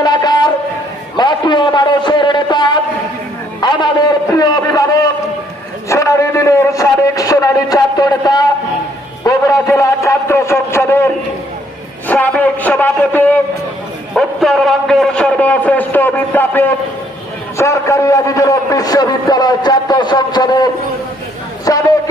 এলাকার মাটি ও মানুষের নেতা আমাদের প্রিয় অভিভাবক সোনালী দিনের সাবেক সোনালী ছাত্র নেতা বগুড়া জেলা ছাত্র সংসদের সাবেক সভাপতি উত্তরবঙ্গের সর্বশ্রেষ্ঠ বিদ্যাপীঠ সরকারি আজিজুল বিশ্ববিদ্যালয় ছাত্র সংসদের সাবেক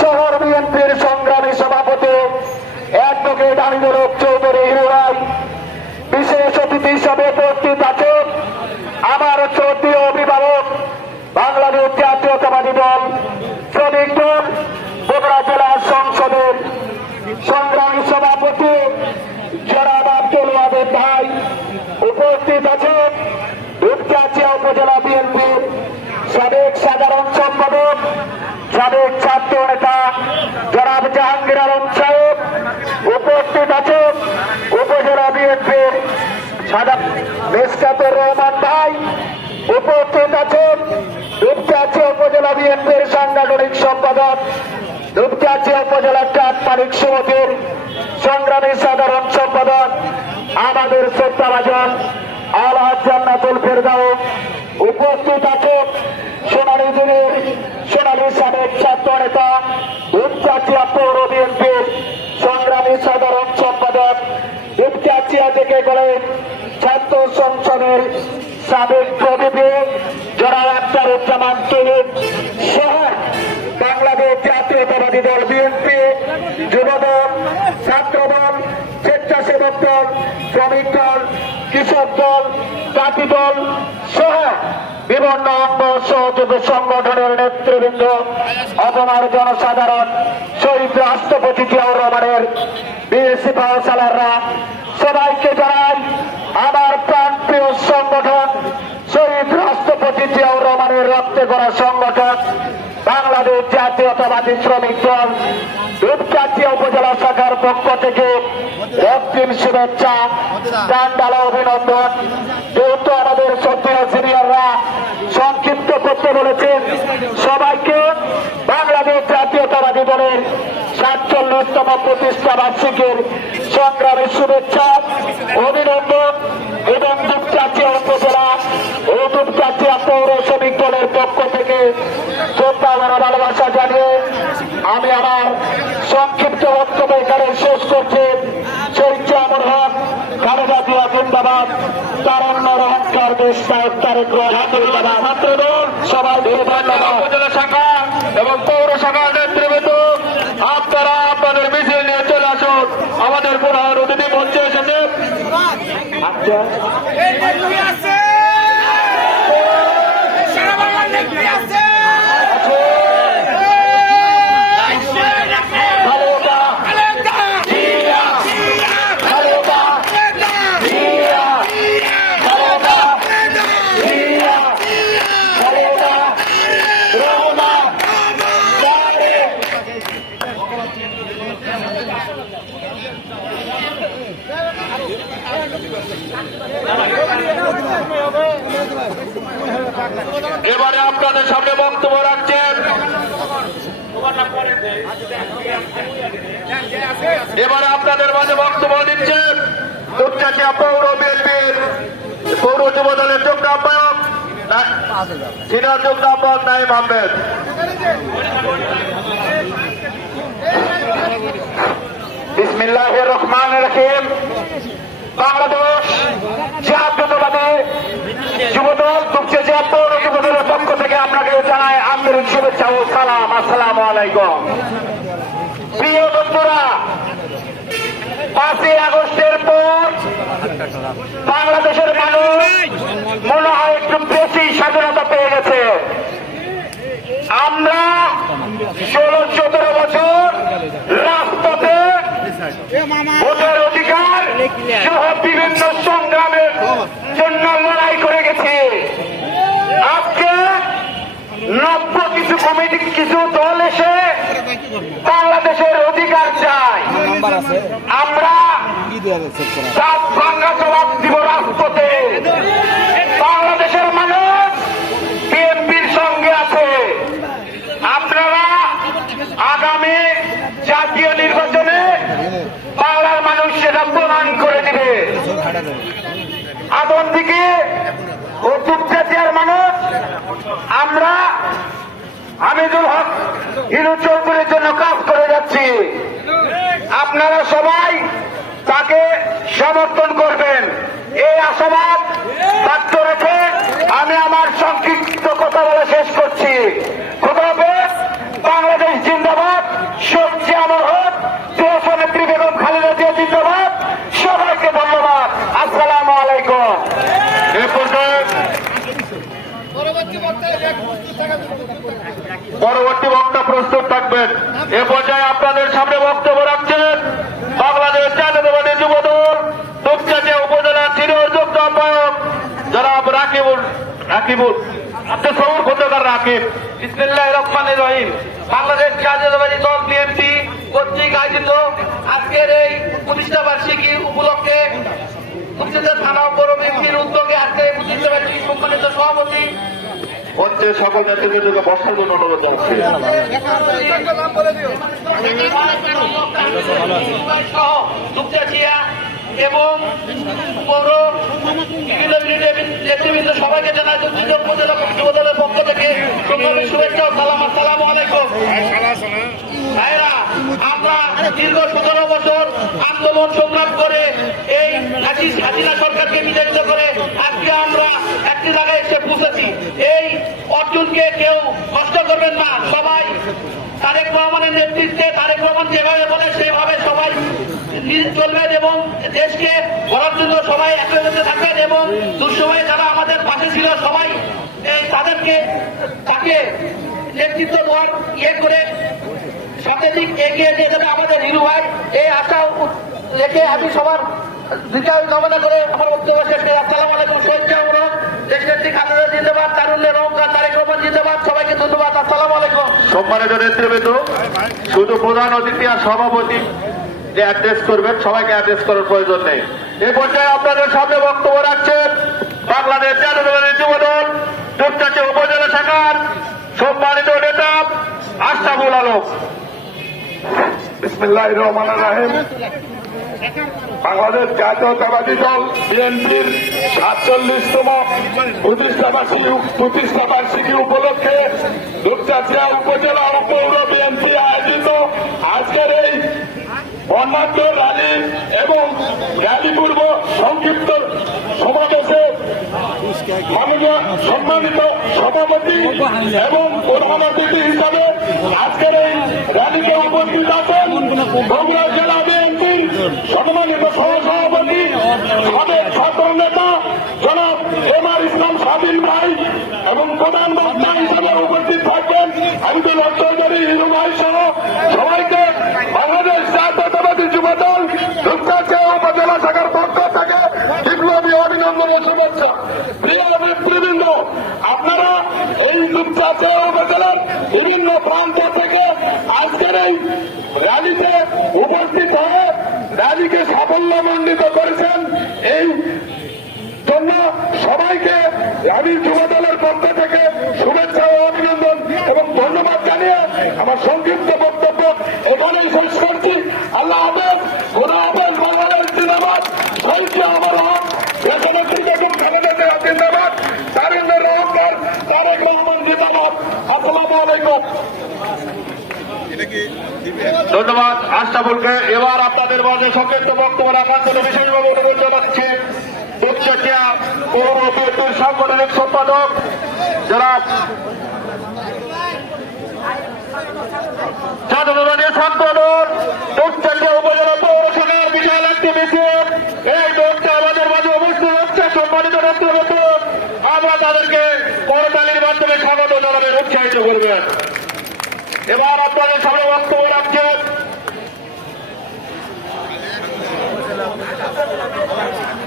শহর বিএনপির সংগ্রামী সভাপতি অ্যাডভোকেট আমিনুল হক চৌধুরী হিরুরাই বিশেষ অতিথি হিসাবে উপস্থিত আছেন আমার শ্রদ্ধেয় অভিভাবক বাংলাদেশ জাতীয়তাবাদী দল শ্রমিক দল বগুড়া জেলা সংসদের সংগ্রামী সভাপতি জনাব আব্দুল ওয়াদুদ ভাই উপস্থিত আছেন দুপচাচিয়া উপজেলা বিএনপির সাবেক সাধারণ সম্পাদক সাবেক ছাত্র নেতা জনাব জাহাঙ্গীর আলম সাহেব উপস্থিত আছেন উপজেলা বিএনপির মেসকাতুর রহমান ভাই উপস্থিত আছেন দুপচাচিয়া উপজেলা বিএনপির সাংগঠনিক সম্পাদক দুপচাচিয়া উপজেলা ট্রাক মালিক সমিতির সংগ্রামী সাধারণ সম্পাদক আমাদের শ্রদ্ধাভাজন আলহাজ জান্নাতুল ফেরদাউস উপস্থিত আছেন সোনালী দিনের সোনালী সাবেক ছাত্র নেতা দুপচাচিয়া পৌর বিএনপির সংগ্রামী সাধারণ সম্পাদক দুপচাচিয়া থেকে করে ছাত্র সংসদের সাবেক প্রতিনিধি জনাব আখতারুজ্জামান তৈয়ব সহ বাংলাদেশ জাতীয়তাবাদী দল বিএনপি যুবদল ছাত্রদল স্বেচ্ছাসেবক দল শ্রমিক দল কৃষক দল জাতি দল সহ বিভিন্ন অঙ্গ সহযোগী সংগঠনের নেতৃবৃন্দ অপমার জনসাধারণ শহীদ রাষ্ট্রপতি জিয়াউর রহমানের বীর সিপাহ সালাররা সবাইকে জানাই আমার প্রাণপ্রিয় সংগঠন শহীদ রাষ্ট্রপতি জিয়াউর রহমানের রক্তে গড়া সংগঠন বাংলাদেশ জাতীয়তাবাদী শ্রমিক দল দুপচাচিয়া উপজেলা শাখার পক্ষ থেকে রক্তিম শুভেচ্ছা প্রাণঢালা অভিনন্দন। যেহেতু আমাদের শ্রদ্ধেয় সিনিয়ররা সংক্ষিপ্ত করতে বলেছেন, সবাইকে বাংলাদেশ জাতীয়তাবাদী দলের ৪৭তম প্রতিষ্ঠা বার্ষিকীর সংগ্রামের শুভেচ্ছা অভিনন্দন এবং দুপচাচিয়া উপজেলা ও দুপচাচিয়া পৌর শ্রমিক দলের পক্ষ থেকে শ্রদ্ধা ভালোবাসা জানিয়ে আমি আমার সংক্ষিপ্ত বক্তব্য এখানে শেষ করছি। শহীদ জিয়াউর হক, খালেদা জিয়া জিন্দাবাদ, তারুণ্যের অহংকার দেশ নায়ক তারেক রহমান জিন্দাবাদ। ছাত্রদল সবাই উপজেলা শাখা এবং পৌর শাখার নেতৃবৃন্দ আপনারা আপনাদের মিছিল নিয়ে চলে আসুন। আমাদের প্রধান অতিথি মঞ্চে এসেছে। এবারে আপনাদের সামনে বক্তব্য রাখছেন এবারে আপনাদের মাঝে বক্তব্য দিচ্ছেন দুপচাচিয়া পৌর বিএনপির পৌর যুব দলের যুগ্ম আহ্বায়ক সিনিয়র যুগ্ম আহ্বায়ক নাঈম আহমেদ। বিসমিল্লাহির রহমানির রহিম। বাংলাদেশ জাতীয়তাবাদী যুবদল দুপচাচিয়া পৌর যুবদলের পক্ষ থেকে আপনাকে জানাই আন্তরিক শুভেচ্ছা ও সালাম। আসসালামু আলাইকুম। প্রিয় বন্ধুরা, ৫ই আগস্টের পর বাংলাদেশের মানুষ মনে হয় একটু বেশি স্বাধীনতা পেয়ে গেছে। আমরা ১৬-১৭ বছর রাজপথে ভোটের অধিকার সহ বিভিন্ন সংগ্রামের জন্য লড়াই করে গেছি। আজকে নব্য কিছু কমিটি কিছু দল এসে বাংলাদেশের অধিকার চায়। আমরা সাত ভাঙ্গা জবাব দিব রাজপথে। বাংলাদেশের মানুষ বিএনপির সঙ্গে আছে। আপনারা আগামী জাতীয় নির্বাচনে বাংলার মানুষ সেটা ও দুপচাচিয়ার মানুষ। আমরা হামিদুল হক হিরু চৌধুরীর জন্য কাজ করে যাচ্ছি। আপনারা সবাই তাকে সমর্থন করবেন, এই আশাবাদ ব্যক্ত রেখে আমি আমার সংক্ষিপ্ত কথা বলে শেষ করছি। খোদা হাফেজ। বাংলাদেশ জিন্দাবাদ। সত্যি আমার হোক। নেত্রী বেগম খালেদা জিয়া জিন্দাবাদ। সবাইকে ধন্যবাদ। আসসালামু আলাইকুম। এ পর্যায়ে পরবর্তী বক্তা প্রস্তুত থাকবেন। এ পর্যায়ে আপনাদের সামনে বক্তব্য রাখছেন বাংলাদেশ জাতীয়তাবাদী যুবদল দুপচাচিয়া উপজেলার সিনিয়র যুগ্ম আহ্বায়ক জনাব রাকিবুল আব্দুল সবুর খন্দকার রাকিব। বিসমিল্লাহির রহমানির রহিম। বাংলাদেশ জাতীয়তাবাদী দল বিএনপি কর্তৃক আয়োজিত আজকের এই প্রতিষ্ঠা বার্ষিকী উপলক্ষে কুষ্টিয়া থানা পৌর বিএনপির উদ্যোগে আজকে প্রতিষ্ঠা বার্ষিকী সম্মানিত সভাপতি হচ্ছে সকল নেতৃবৃন্দকে বসার জন্য অনুরোধ জানাচ্ছি। সহ দুপচাচিয়া এবং পৌর বিভিন্ন নেতৃবৃন্দ সবাইকে জানাই উপজেলা যুবদলের পক্ষ থেকে সংগ্রামী শুভেচ্ছা ও সালাম। আসসালামু আলাইকুম। ভাইরা, আমরা দীর্ঘ 17 বছর আন্দোলন সংগ্রাম করে এই হাসিনা সরকারকে বিতাড়িত করে আজকে আমরা একটি জায়গায় এসে পৌঁছেছি। এই অর্জনকে কেউ কষ্ট করবেন না। সবাই তারেক রহমানের নেতৃত্বে, তারেক রহমান যেভাবে বলে সেভাবে সবাই চলবেন এবং দেশকে গড়ার জন্য সবাই একত্রিত থাকবেন এবং দুঃসময়ে যারা আমাদের পাশে ছিল সবাই তাকে নেতৃত্ব দেওয়ার করে সামনের দিক এগিয়ে নিয়ে যাবে আমাদের হিরু ভাই। এই আশা রেখে আমি সবার বিজয় কামনা করে আমার বক্তব্য শেষ করি। আসসালামু আলাইকুম। শুভেচ্ছা অনুরোধ। দেশনেত্রী খালেদা জিন্দাবাদ, তারুণ্যের অহংকার তারেক রহমান জিন্দাবাদ। সবাইকে ধন্যবাদ। আসসালামু আলাইকুম। সম্মানিত নেতৃবৃন্দ, শুধু প্রধান অতিথি আর সভাপতি যে অ্যাড্রেস করবেন, সবাইকে অ্যাড্রেস করার প্রয়োজন নেই। এই পর্যায়ে আপনাদের সামনে বক্তব্য রাখছেন বাংলাদেশ জাতীয়তাবাদী যুবদল দুপচাচিয়া উপজেলা শাখার সম্মানিত নেতা আশরাফুল আলম। বিসমিল্লাহির রহমানির রহিম। বাংলাদেশ জাতীয়তাবাদী দল বিএনপির 47তম প্রতিষ্ঠা বার্ষিকী উপলক্ষে দুপচাচিয়া উপজেলা ও পৌর বিএনপি আয়োজিত আজকের এই বর্ণাঢ্য র্যালি এবং র্যালি পূর্ব সংক্ষিপ্ত সমাবেশে মাননীয় সম্মানিত সভাপতি এবং প্রধান অতিথি হিসাবে আজকের এই র্যালিতে উপস্থিত আছেন বগুড়া জেলা বিএনপির সম্মানিত সহসভাপতি সাবেক ছাত্র নেতা জনাব এমআর ইসলাম স্বাধীন ভাই এবং প্রধান বক্তা হিসাবে উপস্থিত থাকবেন হামিদুল হক চৌধুরী হিরু ভাই সহ সবাইকে বাংলাদেশ জাতীয়তাবাদী যুবদল দুপচাচিয়া উপজেলা শাখার পক্ষ থেকে বিপ্লবী অভিনন্দন ও শুভেচ্ছা। প্রিয় নেতৃবৃন্দ, আপনারা এই দুপচাচিয়া উপজেলার বিভিন্ন প্রান্ত থেকে আজকের এই র্যালিতে উপস্থিত হয়ে র্যালিকে সাফল্যমণ্ডিত করেছেন। এই জন্য সবাইকে আমি যুবদলের পক্ষ থেকে শুভেচ্ছা ও অভিনন্দন এবং ধন্যবাদ জানিয়ে আমার সংক্ষিপ্ত বক্তব্য এখানেই শেষ করছি। আল্লাহ হাফেজ। খোদা হাফেজ। বাংলাদেশ জিন্দাবাদ। শহীদ আমার হক। দেশনেত্রী বেগম খালেদা জিয়া জিন্দাবাদ। তারুণ্যের অহংকার তারেক রহমান জিন্দাবাদ। আসসালামু আলাইকুম। ধন্যবাদ আশরাফুলকে। এবার আপনাদের মাঝে সংক্ষিপ্ত বক্তব্য রাখার জন্য বিশেষভাবে অনুরোধ জানাচ্ছি দুপচাচিয়া পৌর বিএনপির সাংগঠনিক সম্পাদক জনাব জাতীয়তাবাদী ছাত্রদল দুপচাচিয়া উপজেলা পৌর শাখার বিশাল একটি মিছিল এই মুহূর্তে আমাদের মাঝে উপস্থিত হচ্ছে। সম্মানিত নেতৃবৃন্দ, আমরা তাদেরকে করতালির মাধ্যমে স্বাগত জানাবেন, উৎসাহিত করবেন। এবার আপনাদের সামনে বক্তব্য রাখছেন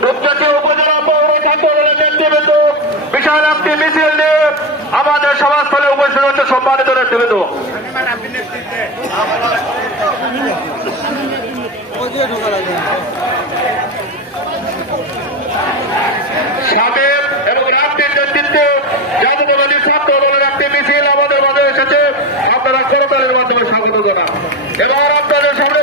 দুপচাচিয়া উপজেলা পৌর ছাত্রদলের নেতৃবৃন্দ বিশাল একটি মিছিল নিয়ে আমাদের সভাস্থলে উপস্থিত হচ্ছে। সম্মানিত নেতৃবৃন্দ, সাবেক এবং রাজনীতির নেতৃত্বে জাতীয়তাবাদী ছাত্র দলের একটি মিছিল আমাদের মাঝে এসেছে। আপনারা করতালির মাধ্যমে স্বাগত জানান। এবার আপনাদের সামনে